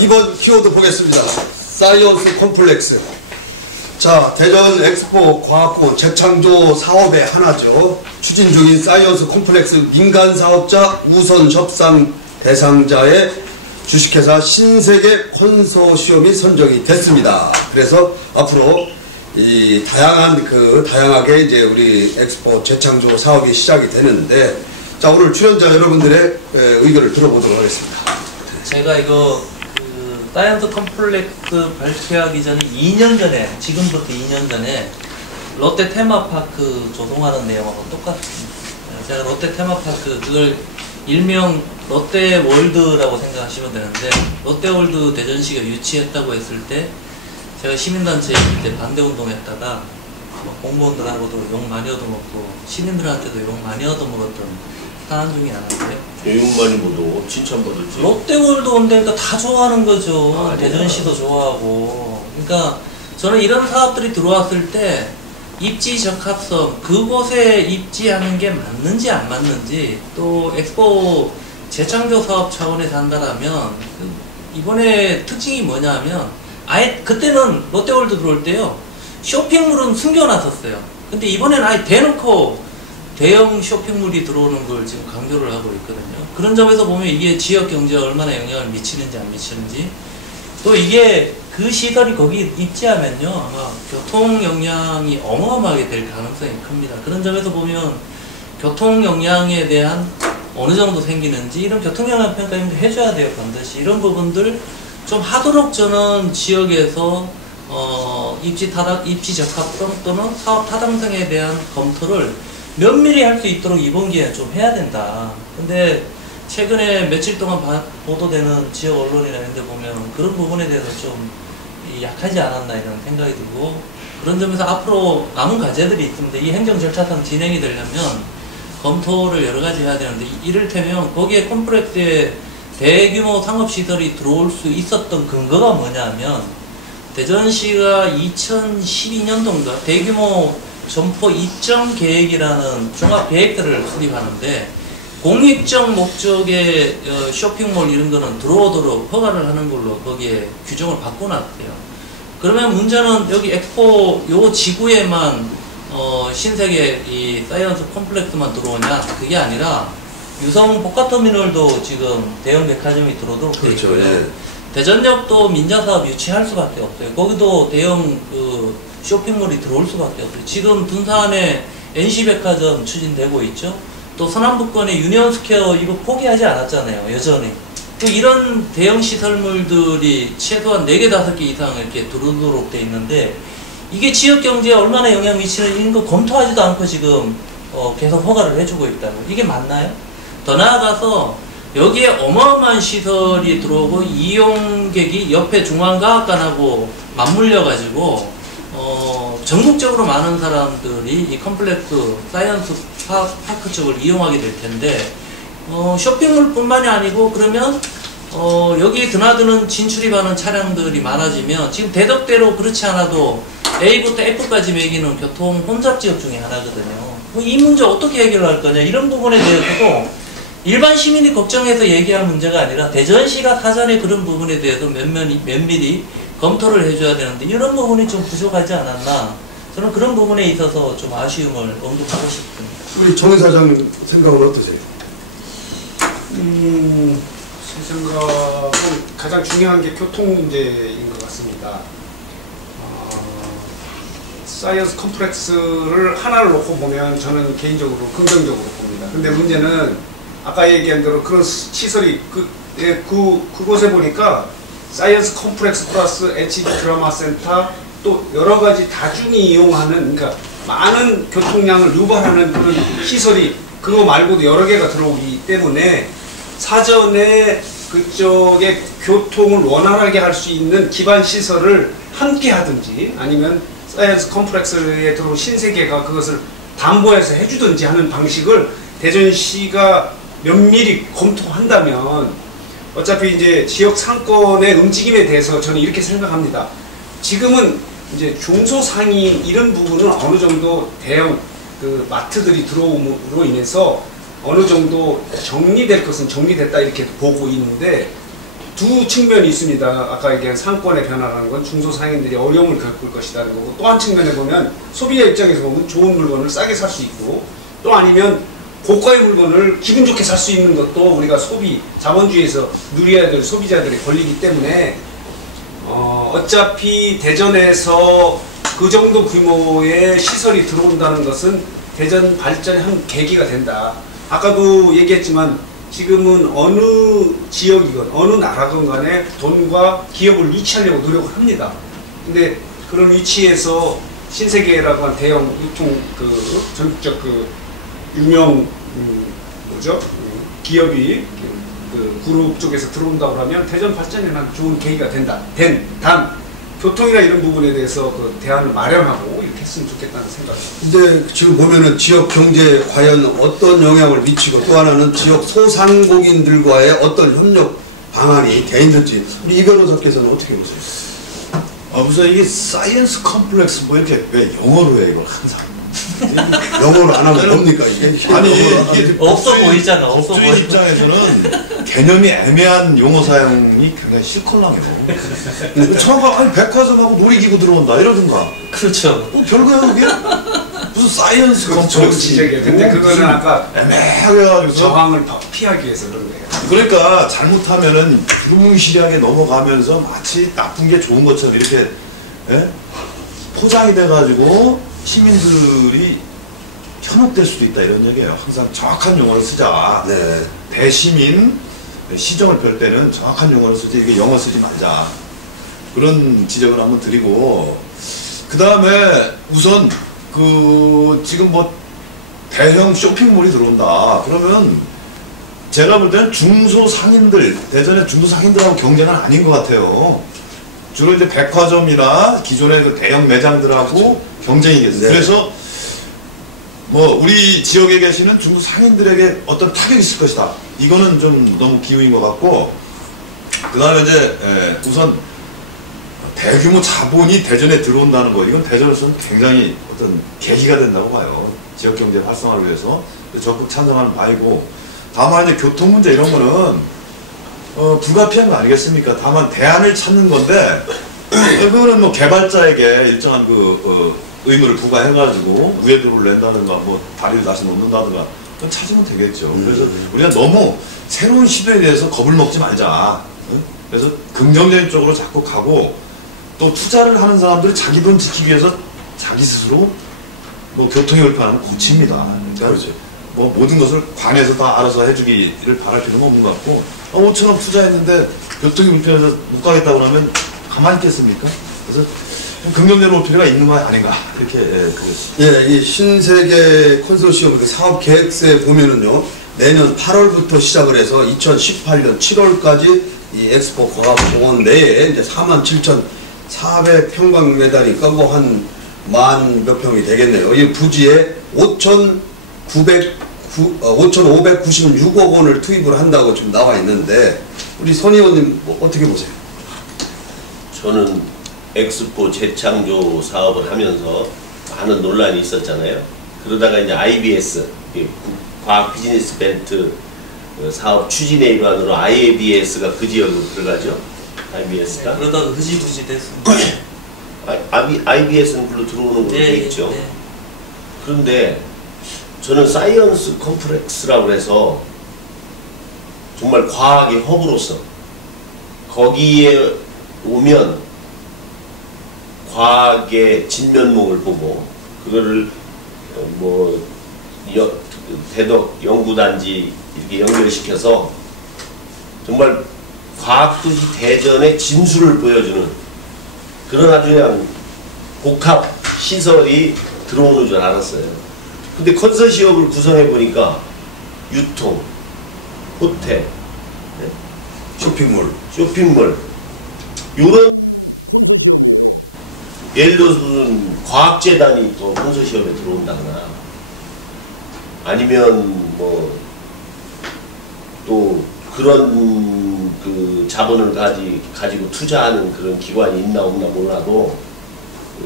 이번 키워드 보겠습니다. 사이언스 컴플렉스. 자, 대전 엑스포 과학고 재창조 사업의 하나죠. 추진 중인 사이언스 컴플렉스 민간 사업자 우선 협상 대상자의 주식회사 신세계 컨소시엄이 선정이 됐습니다. 그래서 앞으로 이 다양하게 이제 우리 엑스포 재창조 사업이 시작이 되는데, 자, 오늘 출연자 여러분들의 의견을 들어보도록 하겠습니다. 제가 이거 사이언스 컴플렉스 발표하기 전에 2년 전에, 지금부터 2년 전에 롯데 테마파크 조성하는 내용하고 똑같습니다. 제가 롯데 테마파크, 그걸 일명 롯데월드라고 생각하시면 되는데, 롯데월드 대전시가 유치했다고 했을 때 제가 시민단체에 있을 때 반대운동했다가 공무원들하고도 욕 많이 얻어먹고 시민들한테도 욕 많이 얻어먹었던 사안 중에 하나인데, 욕 많이 먹어도 칭찬받았지. 롯데월드 온다니까 다 좋아하는 거죠. 대전시도 좋아하고. 그러니까 저는 이런 사업들이 들어왔을 때 입지 적합성, 그곳에 입지하는 게 맞는지 안 맞는지, 또 엑스포 재창조 사업 차원에서 한다라면 이번에 특징이 뭐냐면, 아예 그때는 롯데월드 들어올 때요 쇼핑몰은 숨겨놨었어요. 근데 이번에는 아예 대놓고 대형 쇼핑몰이 들어오는 걸 지금 강조를 하고 있거든요. 그런 점에서 보면 이게 지역 경제에 얼마나 영향을 미치는지 안 미치는지, 또 이게 그 시설이 거기 입지하면요 아마 교통 영향이 어마어마하게 될 가능성이 큽니다. 그런 점에서 보면 교통 영향에 대한 어느 정도 생기는지 이런 교통 영향 평가를 해줘야 돼요. 반드시 이런 부분들 좀 하도록 저는 지역에서 입지 적합성 또는 사업 타당성에 대한 검토를 면밀히 할 수 있도록 이번 기회에 좀 해야 된다. 근데 최근에 며칠 동안 보도되는 지역 언론이나 이런 데 보면 그런 부분에 대해서 좀 약하지 않았나 이런 생각이 들고, 그런 점에서 앞으로 남은 과제들이 있습니다. 이 행정 절차상 진행이 되려면 검토를 여러 가지 해야 되는데, 이를테면 거기에 컴플렉스에 대규모 상업시설이 들어올 수 있었던 근거가 뭐냐면, 대전시가 2012년도인가 대규모 점포 입점 계획이라는 종합계획들을 수립하는데, 공익적 목적의 쇼핑몰 이런 거는 들어오도록 허가를 하는 걸로 거기에 규정을 바꿔놨대요. 그러면 문제는 여기 엑스포 요 지구에만 신세계 이 사이언스 컴플렉스만 들어오냐? 그게 아니라 유성 복합터미널도 지금 대형 백화점이 들어오도록 되어 있고요. 그렇죠, 예. 대전역도 민자사업 유치할 수밖에 없어요. 거기도 대형 쇼핑몰이 들어올 수밖에 없어요. 지금 둔산에 NC백화점 추진되고 있죠. 또 서남북권의 유니온스퀘어 이거 포기하지 않았잖아요. 여전히. 또 이런 대형 시설물들이 최소한 4개, 5개 이상 이렇게 들어오도록 돼 있는데, 이게 지역 경제에 얼마나 영향 미치는 이런 거 검토하지도 않고 지금 계속 허가를 해주고 있다고. 이게 맞나요? 더 나아가서 여기에 어마어마한 시설이 들어오고 이용객이 옆에 중앙과학관하고 맞물려 가지고 전국적으로 많은 사람들이 이 컴플렉스 사이언스 파크 쪽을 이용하게 될 텐데, 쇼핑몰 뿐만이 아니고 그러면 여기 드나드는 진출입하는 차량들이 많아지면, 지금 대덕대로 그렇지 않아도 A부터 F까지 매기는 교통 혼잡 지역 중에 하나거든요. 이 문제 어떻게 해결할 거냐, 이런 부분에 대해서도 일반 시민이 걱정해서 얘기할 문제가 아니라 대전시가 사전에 그런 부분에 대해서 면밀히 검토를 해줘야 되는데, 이런 부분이 좀 부족하지 않았나, 저는 그런 부분에 있어서 좀 아쉬움을 언급하고 싶습니다. 우리 정 이사장 생각은 어떠세요? 제 생각은 가장 중요한 게 교통 문제인 것 같습니다. 사이언스 컴플렉스를 하나를 놓고 보면 저는 개인적으로 긍정적으로 봅니다. 근데 문제는 아까 얘기한 대로 그런 시설이 그곳에 보니까 사이언스 컴플렉스 플러스 HD 드라마 센터, 또 여러 가지 다중이 이용하는, 그러니까 많은 교통량을 유발하는 그런 시설이 그거 말고도 여러 개가 들어오기 때문에 사전에 그쪽에 교통을 원활하게 할 수 있는 기반 시설을 함께 하든지, 아니면 사이언스 컴플렉스에 들어온 신세계가 그것을 담보해서 해주든지 하는 방식을 대전시가 면밀히 검토한다면, 어차피 이제 지역 상권의 움직임에 대해서 저는 이렇게 생각합니다. 지금은 이제 중소상인 이런 부분은 어느 정도 대형 그 마트들이 들어옴으로 인해서 어느 정도 정리될 것은 정리됐다 이렇게 보고 있는데, 두 측면이 있습니다. 아까 얘기한 상권의 변화라는 건 중소상인들이 어려움을 겪을 것이라는 거고, 또 한 측면에 보면 소비자 입장에서 보면 좋은 물건을 싸게 살 수 있고, 또 아니면 고가의 물건을 기분 좋게 살 수 있는 것도 우리가 소비, 자본주의에서 누려야 될 소비자들의 권리이기 때문에 어차피 대전에서 그 정도 규모의 시설이 들어온다는 것은 대전 발전의 한 계기가 된다. 아까도 얘기했지만 지금은 어느 지역이건 어느 나라건 간에 돈과 기업을 유치하려고 노력을 합니다. 근데 그런 위치에서 신세계라고 한 대형 유통 전국적 유명 기업이 그 그룹 쪽에서 들어온다고 하면 대전 발전에는 좋은 계기가 된다. 단 교통이나 이런 부분에 대해서 그 대안을 마련하고 이렇게 했으면 좋겠다는 생각입니다. 근데 지금 보면은 지역 경제에 과연 어떤 영향을 미치고, 또 하나는 지역 소상공인들과의 어떤 협력 방안이 돼 있는지 우리 이 변호사께서는 어떻게 보세요? 우선 이게 사이언스 컴플렉스 뭐 이렇게 왜 영어로 해 이걸 항상 영어로 안 하면 뭡니까 이게? 아니 이게 없어 보이잖아. 없어 법조인 보여. 입장에서는 개념이 애매한 용어 사용이 굉장히 싫걸랑해요. 처음에 아니 백화점하고 놀이기구 들어온다 이러든가. 그렇죠. 뭐 별거야 그게? 무슨 사이언스 좋은 컴플렉스. 지적이에요. 근데 그거는 아까 애매하게 해가지고 저항을 피하기 위해서 그런 거예요. 그러니까 잘못하면은 두루뭉실하게 넘어가면서 마치 나쁜 게 좋은 것처럼 이렇게 포장이 돼가지고 시민들이 현혹될 수도 있다 이런 얘기예요. 항상 정확한 용어를 쓰자. 네. 대시민 시정을 펼 때는 정확한 용어를 쓰지 이게 영어 쓰지 말자. 그런 지적을 한번 드리고, 그 다음에 우선 지금 뭐 대형 쇼핑몰이 들어온다. 그러면 제가 볼 때는 중소상인들, 대전의 중소상인들하고 경쟁은 아닌 것 같아요. 주로 이제 백화점이나 기존의 그 대형 매장들하고 그렇죠. 경쟁이겠어요. 네. 그래서 뭐 우리 지역에 계시는 중소상인들에게 어떤 타격이 있을 것이다. 이거는 좀 너무 기우인 것 같고, 그 다음에 이제 우선 대규모 자본이 대전에 들어온다는 거, 이건 대전에서는 굉장히 어떤 계기가 된다고 봐요. 지역 경제 활성화를 위해서 적극 찬성하는 바이고, 다만 이제 교통 문제 이런 거는 불가피한 거 아니겠습니까? 다만 대안을 찾는 건데, 그거는 뭐 개발자에게 일정한 의무를 부과해가지고 우회도를 낸다든가 뭐 다리를 다시 놓는다든가 그건 찾으면 되겠죠. 그래서 우리가 너무 새로운 시도에 대해서 겁을 먹지 말자. 그래서 긍정적인 쪽으로 자꾸 가고, 또 투자를 하는 사람들이 자기 돈 지키기 위해서 자기 스스로 뭐 교통이 불편하면 고칩니다. 그러니까 그렇죠. 뭐 모든 것을 관에서 다 알아서 해주기를 바랄 필요는 없는 것 같고, 5천원 투자했는데 교통이 불편해서 못 가겠다고 하면 가만히 있겠습니까? 그래서 긍정적으로 올 필요가 있는 거 아닌가 이렇게 예, 이 신세계 컨소시엄 그 사업 계획서에 보면은요, 내년 8월부터 시작을 해서 2018년 7월까지 이 엑스포 과학공원 내에 이제 47,400평방미터니까 뭐 한 만 몇 평이 되겠네요. 이 부지에 5,596억 원을 투입을 한다고 지금 나와 있는데, 우리 선 의원님 뭐 어떻게 보세요? 저는 엑스포 재창조 사업을 하면서 많은 논란이 있었잖아요. 그러다가 이제 IBS, 과학 비즈니스 벤트 사업 추진의 일환으로 IABS가 그 지역으로 들어가죠. IBS가. 그러다가 흐지부지 됐습니다. IBS는 불러 들어오는 걸로 되어 있죠. 네. 그런데 저는 사이언스 컴플렉스라고 해서 정말 과학의 허브로서 거기에 오면 과학의 진면목을 보고 그거를 뭐 대덕 연구단지 이렇게 연결시켜서 정말 과학도시 대전의 진수를 보여주는 그런 아주 그냥 복합 시설이 들어오는 줄 알았어요. 근데 컨소시엄을 구성해 보니까 유통, 호텔, 쇼핑몰 요런 예를 들어서 무슨 과학재단이 또 컨소시엄에 들어온다거나 아니면 뭐 또 그런 그 자본을 가지고 투자하는 그런 기관이 있나 없나 몰라도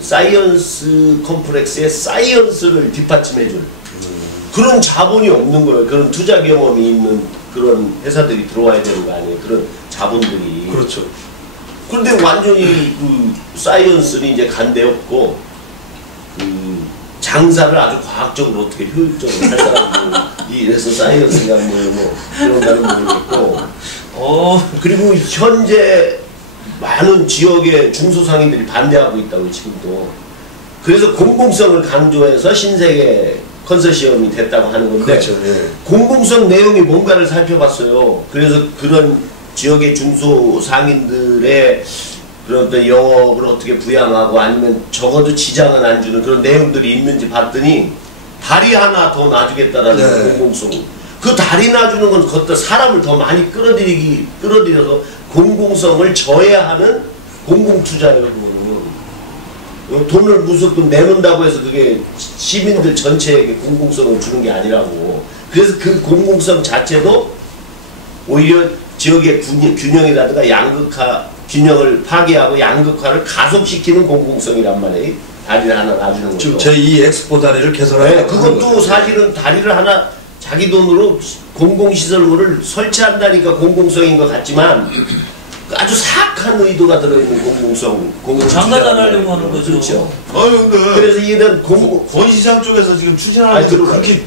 사이언스 컴플렉스의 사이언스를 뒷받침해줄 그런 자본이 없는 거예요. 그런 투자 경험이 있는 그런 회사들이 들어와야 되는 거 아니에요. 그런 자본들이. 그렇죠. 그런데 완전히 그 사이언스는 이제 간대없고 그 장사를 아주 과학적으로 어떻게 효율적으로 할 사람들 이래서 사이언스가 뭐 그런 사람들이 있고 그리고 현재 많은 지역의 중소상인들이 반대하고 있다고 지금도. 그래서 공공성을 강조해서 신세계 컨소시엄이 됐다고 하는 건데 그렇죠. 예. 공공성 내용이 뭔가를 살펴봤어요. 그래서 그런 지역의 중소상인들의 그런 어떤 영업을 어떻게 부양하고 아니면 적어도 지장은 안 주는 그런 내용들이 있는지 봤더니 다리 하나 더 놔주겠다라는 네. 공공성. 그 다리 놔주는 건 그것도 사람을 더 많이 끌어들여서 공공성을 저해하는 공공투자예요. 그거는. 돈을 무조건 내놓는다고 해서 그게 시민들 전체에게 공공성을 주는 게 아니라고. 그래서 그 공공성 자체도 오히려 지역의 균형이라든가 균형을 파괴하고 양극화를 가속시키는 공공성이란 말이에요. 다리를 하나 놔주는 거죠. 지금 제2 엑스포 다리를 개설하는 네, 그것도 사실은 다리를 하나 자기 돈으로 공공시설물을 설치한다니까 공공성인 것 같지만 아주 사악한 의도가 들어있는 공공성. 장가 잘하려고 하는 거죠. 그렇죠. 아유 근데 그래서 이런 권시장 쪽에서 지금 추진하는 게 그렇게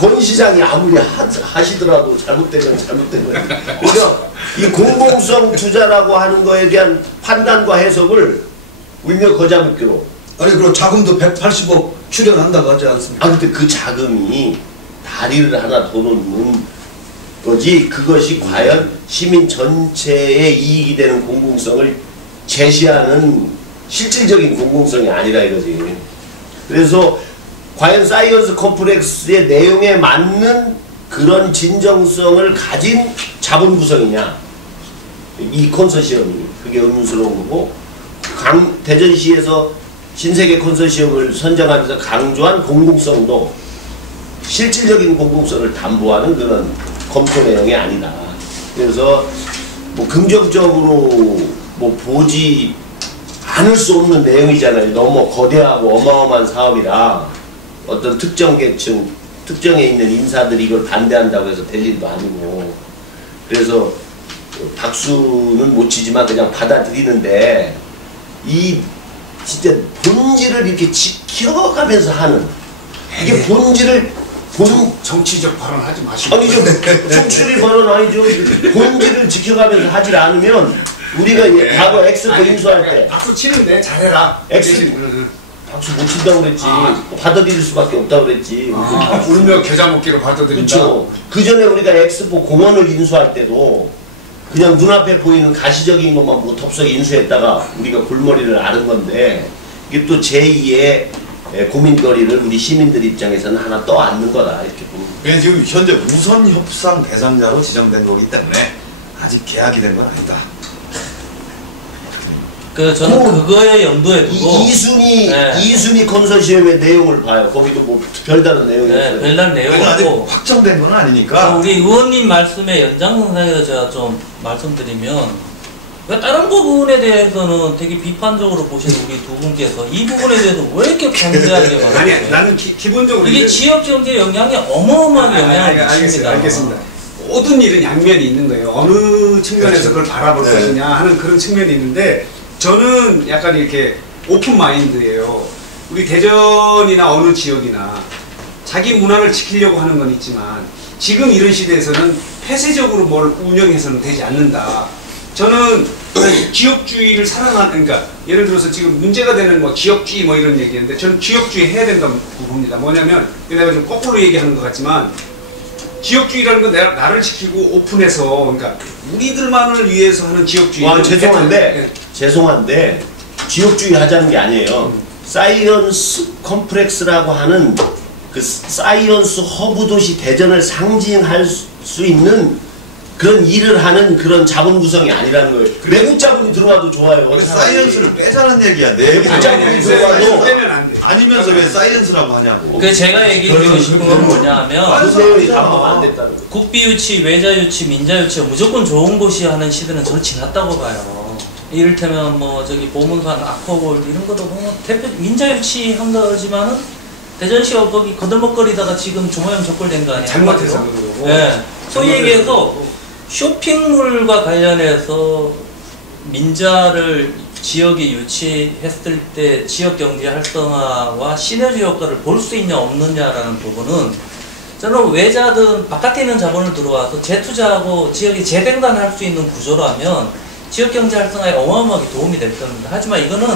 권시장이 아무리 하시더라도 잘못된 건 잘못된 거예요. 그래서 이 공공성 투자라고 하는 거에 대한 판단과 해석을 울며 거자 묻기로. 아니 그럼 자금도 180억 출연한다고 하지 않습니까? 근데 그 자금이 다리를 하나 더 놓는 거지 그것이 과연 시민 전체의 이익이 되는 공공성을 제시하는 실질적인 공공성이 아니라 이거지. 그래서 과연 사이언스 컴플렉스의 내용에 맞는 그런 진정성을 가진 자본 구성이냐 이 컨소시엄이 그게 의문스러운 거고 대전시에서 신세계 컨소시엄을 선정하면서 강조한 공공성도 실질적인 공공성을 담보하는 그런 검토 내용이 아니다. 그래서 뭐 긍정적으로 뭐 보지 않을 수 없는 내용이잖아요. 너무 거대하고 어마어마한 사업이라 어떤 특정 계층, 특정에 있는 인사들이 이걸 반대한다고 해서 될 일도 아니고 그래서 박수는 못 치지만 그냥 받아들이는데 이 진짜 본질을 이렇게 지켜가면서 하는 이게 본질을 정치적 발언 하지 마시고 아니 좀 정치를 발언 아니죠. 본질을 지켜가면서 하질 않으면 우리가 과거 엑스포 인수할 때 박수 치는데 잘해라. 박수 못 친다고 그랬지. 받아들일 수밖에 없다고 그랬지. 울며 겨자 먹기로 받아들인다. 그렇죠. 그 전에 우리가 엑스포 공원을 인수할 때도 그냥 눈앞에 보이는 가시적인 것만 보고 덥석 인수했다가 우리가 골머리를 앓은 건데 이게 또 제2의 고민거리를 우리 시민들 입장에서는 하나 떠안는 거다 이렇게 보면. 그게 지금 현재 우선 협상 대상자로 지정된 거기 때문에 아직 계약이 된 건 아니다. 저는 그거에 염두에 두고 이순위 컨소시엄의 내용을 봐요. 거기도 뭐 별다른 내용이 없어요. 별다른 내용이 아직 없고 확정된 건 아니니까. 우리 의원님 말씀의 연장선상에서 제가 좀 말씀드리면 다른 부분에 대해서는 되게 비판적으로 보시는 우리 두 분께서 이 부분에 대해서 왜 이렇게 강조하게 말해요? 아니 나는 기본적으로 이게 지역 경제 영향에 어마어마한 영향을 미칩니다. 알겠습니다. 모든 일은 양면이 있는 거예요. 어느 측면에서 그걸 바라볼 것이냐 하는 그런 측면이 있는데 저는 약간 이렇게 오픈 마인드예요. 우리 대전이나 어느 지역이나 자기 문화를 지키려고 하는 건 있지만 지금 이런 시대에서는 폐쇄적으로 뭘 운영해서는 되지 않는다. 저는 지역주의를 사랑하는, 그러니까 예를 들어서 지금 문제가 되는 뭐 지역주의 뭐 이런 얘기인데 저는 지역주의 해야 된다고 봅니다. 뭐냐면 내가 좀 거꾸로 얘기하는 것 같지만 지역주의라는 건 나를 지키고 오픈해서 그러니까 우리들만을 위해서 하는 지역주의. 죄송한데 지역주의 하자는 게 아니에요. 사이언스 컴플렉스라고 하는 그 사이언스 허브 도시 대전을 상징할 수 있는 그런 일을 하는 그런 자본 구성이 아니라는 거예요. 외국 자본이 들어와도 좋아요. 사이언스를 빼자는 얘기야. 내 외국 자본이 들어와도 빼면 안 돼. 아니면서 왜 사이언스라고 하냐고. 제가 얘기드리고 싶은 건 뭐냐면 그 내용이 담보가 안 됐다는 거예요. 국비유치, 외자유치, 민자유치가 무조건 좋은 곳이 하는 시대는 저는 지났다고 봐요. 이를테면 뭐 저기 보문산, 아쿠아월드 이런 것도 보면 대표 민자유치 한 거지만은 대전시가 거기 거들먹거리다가 지금 조모양 적골된 거 아니에요? 잘못해서 그런 거고. 네. 소위 얘기해서 쇼핑몰과 관련해서 민자를 지역에 유치했을 때 지역 경제 활성화와 시너지 효과를 볼 수 있냐 없느냐라는 부분은 저는 외자든 바깥에 있는 자본을 들어와서 재투자하고 지역에 재생산할 수 있는 구조라면 지역 경제 활성화에 어마어마하게 도움이 될 겁니다. 하지만 이거는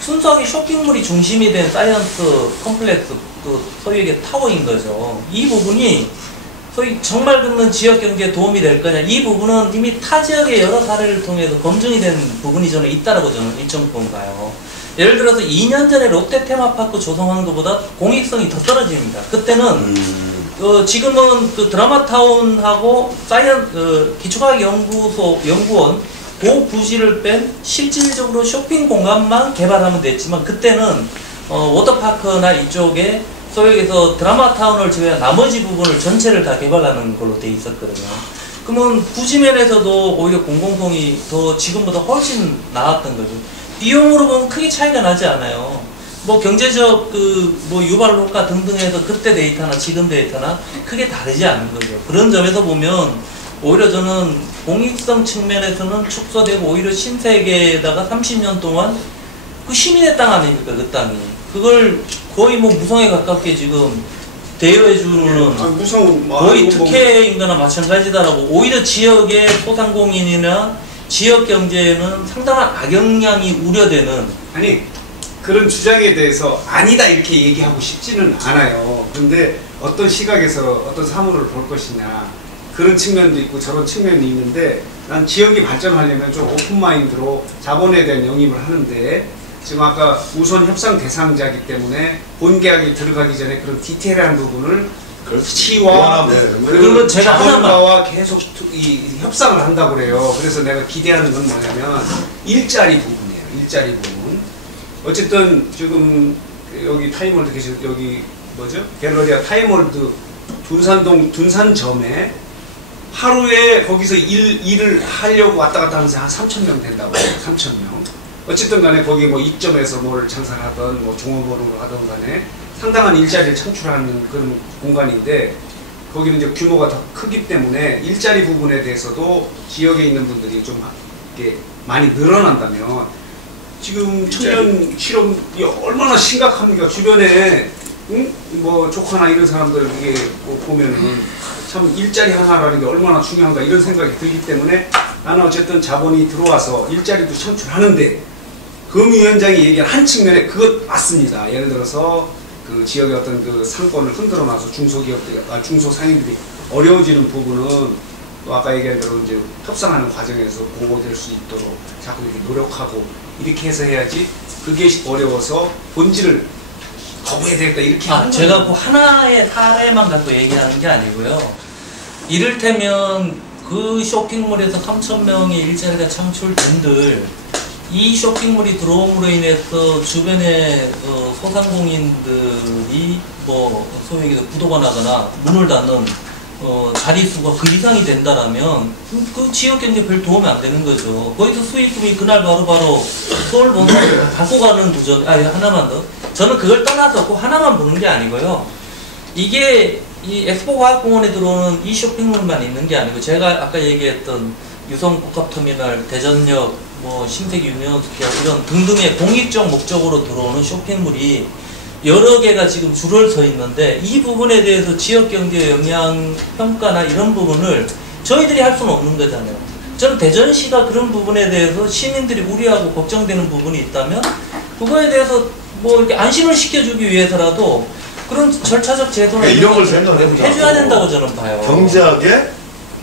순수하게 쇼핑몰이 중심이 된 사이언스 컴플렉스, 그 소위 얘기 타워인 거죠. 이 부분이 소위 정말 그러면 지역 경제에 도움이 될 거냐, 이 부분은 이미 타 지역의 여러 사례를 통해서 검증이 된 부분이 저는 있다라고 저는 일정 부분 봐요. 예를 들어서 2년 전에 롯데 테마파크 조성한 것보다 공익성이 더 떨어집니다. 그때는 지금은 그 드라마타운하고 기초과학 연구원 그 부지를 뺀 실질적으로 쇼핑 공간만 개발하면 됐지만, 그때는 워터파크나 이쪽에 소위에서 드라마타운을 제외한 나머지 부분을 전체를 다 개발하는 걸로 돼 있었거든요. 그러면 부지면에서도 오히려 공공성이 더 지금보다 훨씬 나았던 거죠. 비용으로 보면 크게 차이가 나지 않아요. 뭐 경제적 뭐 유발 효과 등등해서 그때 데이터나 지금 데이터나 크게 다르지 않은 거죠. 그런 점에서 보면 오히려 저는 공익성 측면에서는 축소되고 오히려 신세계에다가 30년 동안 그 시민의 땅 아닙니까, 그 땅이. 그걸 거의 뭐 무성에 가깝게 지금 대여해주는 거의 특혜인 거나 마찬가지다라고, 오히려 지역의 소상공인이나 지역 경제에는 상당한 악영향이 우려되는. 아니, 그런 주장에 대해서 아니다 이렇게 얘기하고 싶지는 않아요. 근데 어떤 시각에서 어떤 사물을 볼 것이냐, 그런 측면도 있고 저런 측면이 있는데, 난 지역이 발전하려면 좀 오픈마인드로 자본에 대한 영입을 하는데, 지금 아까 우선 협상 대상자이기 때문에 본계약이 들어가기 전에 그런 디테일한 부분을 시와 그러면 제가 자본가와 계속 이 협상을 한다고 그래요. 그래서 내가 기대하는 건 뭐냐면 일자리 부분이에요. 일자리 부분. 어쨌든 지금 여기 타임월드 계신 여기 뭐죠? 갤러리아 타임월드 둔산점에 하루에 거기서 일을 하려고 왔다 갔다 하면서 한 3,000명 된다고 해요. 3,000명. 어쨌든 간에 거기 뭐 이점에서 뭘 장사를 하던 뭐 종업원으로 하던 간에 상당한 일자리를 창출하는 그런 공간인데, 거기는 이제 규모가 더 크기 때문에 일자리 부분에 대해서도 지역에 있는 분들이 좀 이렇게 많이 늘어난다면, 지금 청년 실업이 얼마나 심각합니까? 주변에 뭐 조카나 이런 사람들 이게 뭐 보면은 참 일자리 하나라는 게 얼마나 중요한가 이런 생각이 들기 때문에, 나는 어쨌든 자본이 들어와서 일자리도 창출하는데, 금위원장이 얘기한 한 측면에 그것 맞습니다. 예를 들어서 그 지역의 어떤 그 상권을 흔들어 놔서 중소상인들이 어려워지는 부분은 또 아까 얘기한 대로 이제 협상하는 과정에서 보호될 수 있도록 자꾸 이렇게 노력하고 이렇게 해서 해야지, 그게 어려워서 본질을 거부해야 되겠다 이렇게 하는 거예요. 제가 그 하나의 사례만 갖고 얘기하는 게 아니고요. 이를테면 그 쇼핑몰에서 3,000명의 일자리가 창출된들, 이 쇼핑몰이 들어옴으로 인해서 주변의 소상공인들이 뭐 소위 얘기해서 부도가 나거나 문을 닫는 자릿수가 그 이상이 된다라면 그 지역 경제에 별 도움이 안 되는 거죠. 거기서 수익금이 그날 바로 서울 본사로 갖고 가는 구조. 하나만 더. 저는 그걸 떠나서 꼭 하나만 보는 게 아니고요. 이게 이 엑스포과학공원에 들어오는 이 쇼핑몰만 있는 게 아니고, 제가 아까 얘기했던 유성 복합터미널, 대전역, 뭐 신세계 유니온스퀘어 이런 등등의 공익적 목적으로 들어오는 쇼핑몰이 여러 개가 지금 줄을 서 있는데, 이 부분에 대해서 지역경제 영향 평가나 이런 부분을 저희들이 할 수는 없는 거잖아요. 저는 대전시가 그런 부분에 대해서 시민들이 우려하고 걱정되는 부분이 있다면 그거에 대해서 뭐 이렇게 안심을 시켜주기 위해서라도 그런 절차적 제도나 이런 걸 생각해보자. 해줘야 된다고 저는 봐요. 경제학에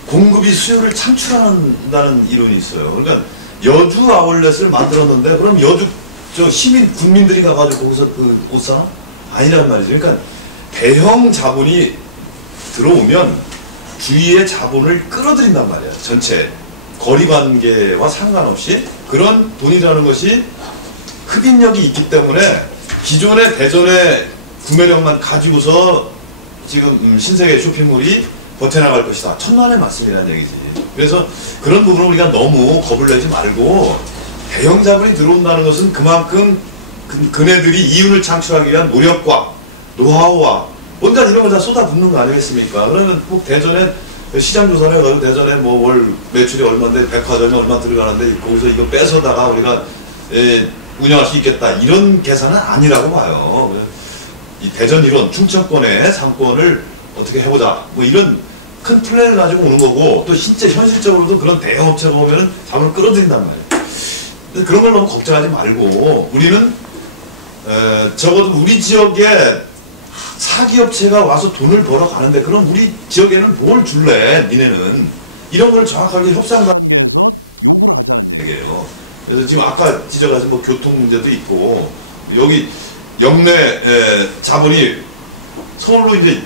공급이 수요를 창출한다는 이론이 있어요. 그러니까 여주 아울렛을 만들었는데, 그럼 여주 시민 군민들이 가가지고 거기서 그 옷 사나? 아니란 말이죠. 그러니까 대형 자본이 들어오면 주위의 자본을 끌어들인단 말이야. 전체 거리관계와 상관없이 그런 돈이라는 것이 흡인력이 있기 때문에 기존의 대전의 구매력만 가지고서 지금 신세계 쇼핑몰이 버텨나갈 것이다. 천만에 맞습니다는 얘기지. 그래서 그런 부분을 우리가 너무 겁을 내지 말고, 대형 자본이 들어온다는 것은 그만큼 그네들이 이윤을 창출하기 위한 노력과 노하우와 뭔가 이런 걸 다 쏟아붓는 거 아니겠습니까? 그러면 꼭 대전에 시장 조사를 해가지고 대전에 뭐 월 매출이 얼마인데 백화점이 얼마 들어가는데 거기서 이거 뺏어다가 우리가 운영할 수 있겠다 이런 계산은 아니라고 봐요. 이 대전 일원 충청권의 상권을 어떻게 해보자 뭐 이런 큰 플랜을 가지고 오는 거고 또 진짜 현실적으로도 그런 대형 업체가 보면은 자본을 끌어들인단 말이에요. 근데 그런 걸 너무 걱정하지 말고 우리는 적어도 우리 지역에 사기업체가 와서 돈을 벌어 가는데 그럼 우리 지역에는 뭘 줄래 니네는 이런 걸 정확하게 협상과 얘기해요. 그래서 지금 아까 지적하신 뭐 교통 문제도 있고 여기 영내 자본이 서울로 이제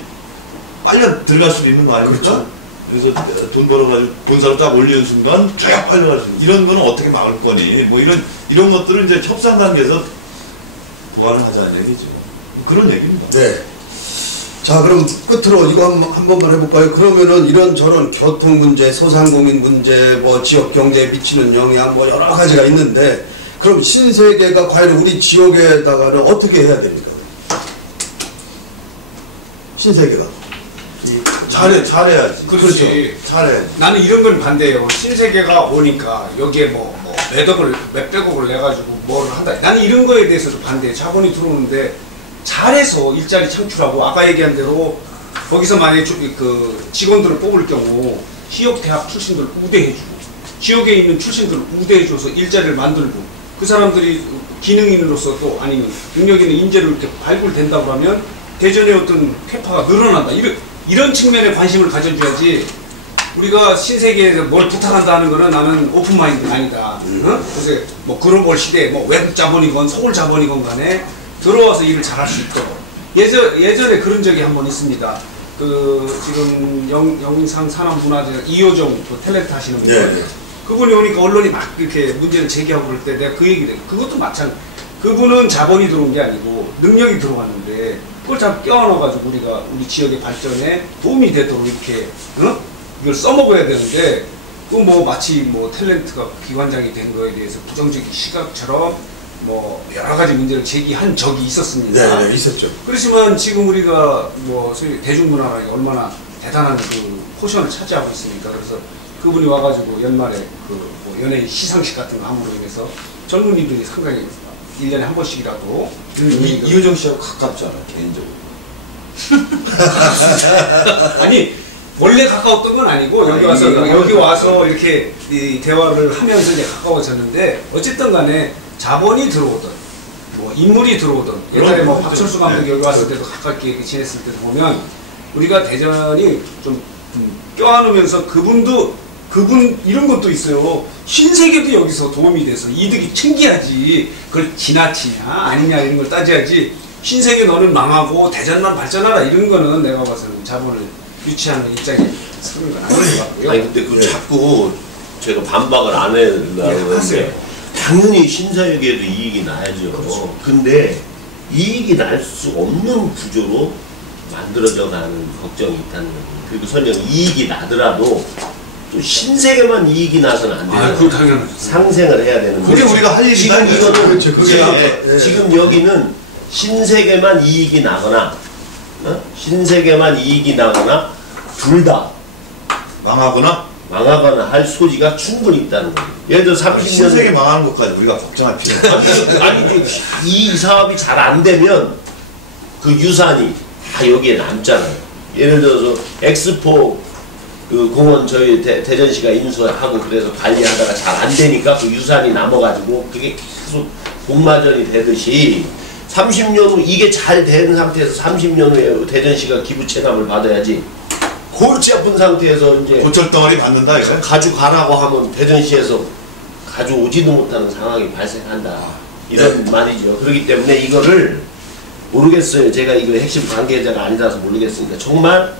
빨리 들어갈 수도 있는 거 아닙니까? 그렇죠. 그래서 돈 벌어가지고 본사로 딱 올리는 순간 쫙 빨려갈 수 있는 이런 거는 어떻게 막을 거니 뭐 이런 것들은 이제 협상 단계에서 보완을 하자는 얘기죠. 그런 얘기입니다. 네. 자, 그럼 끝으로 이거 한 번만 해볼까요? 그러면은 이런저런 교통 문제, 소상공인 문제, 뭐 지역 경제에 미치는 영향, 뭐 여러 가지가 있는데, 그럼 신세계가 과연 우리 지역에다가는 어떻게 해야 됩니까? 신세계가. 잘해야지. 그렇지. 잘해야지. 나는 이런 건 반대예요. 신세계가 오니까 여기에 뭐 몇백억을 내가지고 뭘 한다. 나는 이런 거에 대해서도 반대해. 자본이 들어오는데 잘해서 일자리 창출하고 아까 얘기한 대로 거기서 만약에 그 직원들을 뽑을 경우 지역 대학 출신들을 우대해주고 지역에 있는 출신들을 우대해줘서 일자리를 만들고 그 사람들이 기능인으로서 또 아니면 능력 있는 인재를 이렇게 발굴된다고 하면 대전의 어떤 캐파가 늘어난다. 이런 측면에 관심을 가져줘야지 우리가 신세계에서 뭘 부탁한다는 거는 나는 오픈마인드가 아니다. 그래서 뭐 글로벌 시대에 뭐 외국 자본이건 서울 자본이건 간에 들어와서 일을 잘할 수 있도록 예전에 그런 적이 한 번 있습니다. 그 지금 영상 산업문화재 이호정 그 탤런트 하시는 분 네. 그분이 오니까 언론이 막 이렇게 문제를 제기하고 그럴 때 내가 그 얘기를 그것도 마찬가지. 그분은 자본이 들어온 게 아니고 능력이 들어왔는데 그걸 잘 껴안아가지고 우리가 우리 지역의 발전에 도움이 되도록 이렇게 이걸 써먹어야 되는데 그 뭐 마치 뭐 탤런트가 기관장이 된 거에 대해서 부정적인 시각처럼 뭐 여러 가지 문제를 제기한 적이 있었습니다. 네, 있었죠. 그렇지만 지금 우리가 뭐 소위 대중문화라는 게 얼마나 대단한 그 포션을 차지하고 있으니까 그래서 그분이 와가지고 연말에 그 뭐 연예인 시상식 같은 거 함으로 인해서 젊은이들이 상당히 1년에 한 번씩이라도 이효정 씨하고 가깝잖아 개인적으로. 아니 원래 가까웠던 건 아니고 여기 와서 이렇게 이 대화를 하면서 이제 가까워졌는데 어쨌든 간에 자본이 들어오든 뭐 인물이 들어오든 옛날에 뭐 박철수 감독이 여기 왔을 때도 가깝게 지냈을 때도 보면 우리가 대전이 좀 껴안으면서 그분 이런 것도 있어요. 신세계도 여기서 도움이 돼서 이득이 챙겨야지 그걸 지나치냐 아니냐 이런 걸 따져야지 신세계 너는 망하고 대전만 발전하라 이런 거는 내가 봐서는 자본을 유치하는 입장에 서는 건 아닌 것 같고요. 아니 근데 그 자꾸 제가 반박을 안 해달라고 하는데 당연히 신사역에도 이익이 나야죠. 그렇죠. 근데 이익이 날 수 없는 구조로 만들어져 가는 걱정이 있다는 거예요. 그리고 설령 이익이 나더라도 또 신세계만 이익이 나서는 안 돼요. 그건 당연하죠. 상생을 해야 되는 그게 거죠. 우리가 할 일이다. 지금 이거는 그렇죠. 그게 예, 지금 여기는 신세계만 이익이 나거나 신세계만 이익이 나거나 둘 다 망하거나 할 소지가 충분히 있다는 거예요. 예를 들어 30년 신세계 망하는 것까지 우리가 걱정할 필요 없어. 아니 이 사업이 잘 안 되면 그 유산이 다 여기에 남잖아요. 예를 들어서 엑스포 그 공원 저희 대전시가 인수하고 그래서 관리하다가 잘 안 되니까 그 유산이 남아가지고 그게 계속 복마전이 되듯이 30년 후 이게 잘 된 상태에서 30년 후에 대전시가 기부 체감을 받아야지 골치 아픈 상태에서 이제 고철덩어리 받는다 이거. 가져가라고 하면 대전시에서 가져오지도 못하는 상황이 발생한다. 이런 말이죠. 그렇기 때문에 이거를 모르겠어요. 제가 이거 핵심 관계자가 아니라서 모르겠으니까 정말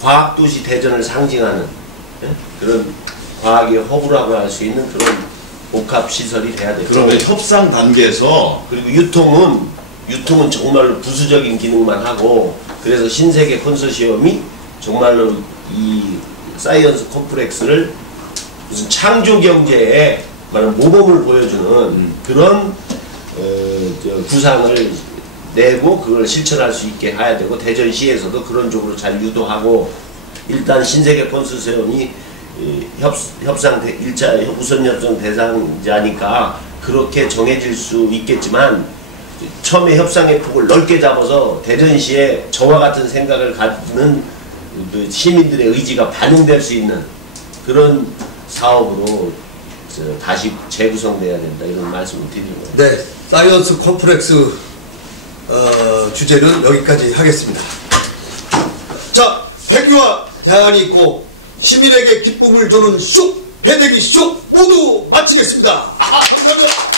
과학도시 대전을 상징하는 그런 과학의 허브라고 할 수 있는 그런 복합시설이 돼야 되죠. 그러면 협상 단계에서 그리고 유통은 정말로 부수적인 기능만 하고 그래서 신세계 컨소시엄이 정말로 이 사이언스 컴플렉스를 무슨 창조 경제에 모범을 보여주는 그런 구상을 내고 그걸 실천할 수 있게 해야 되고 대전시에서도 그런 쪽으로 잘 유도하고 일단 신세계 컨소시엄이 협상 1차 우선 협상 대상자니까 그렇게 정해질 수 있겠지만 처음에 협상의 폭을 넓게 잡아서 대전시에 저와 같은 생각을 갖는 그 시민들의 의지가 반영될 수 있는 그런 사업으로 다시 재구성돼야 된다 이런 말씀을 드리는 거예요. 네, 사이언스 컴플렉스 주제는 여기까지 하겠습니다. 자, 회귀와 대안이 있고 시민에게 기쁨을 주는 쇼, 해대기 쇼 모두 마치겠습니다. 감사합니다.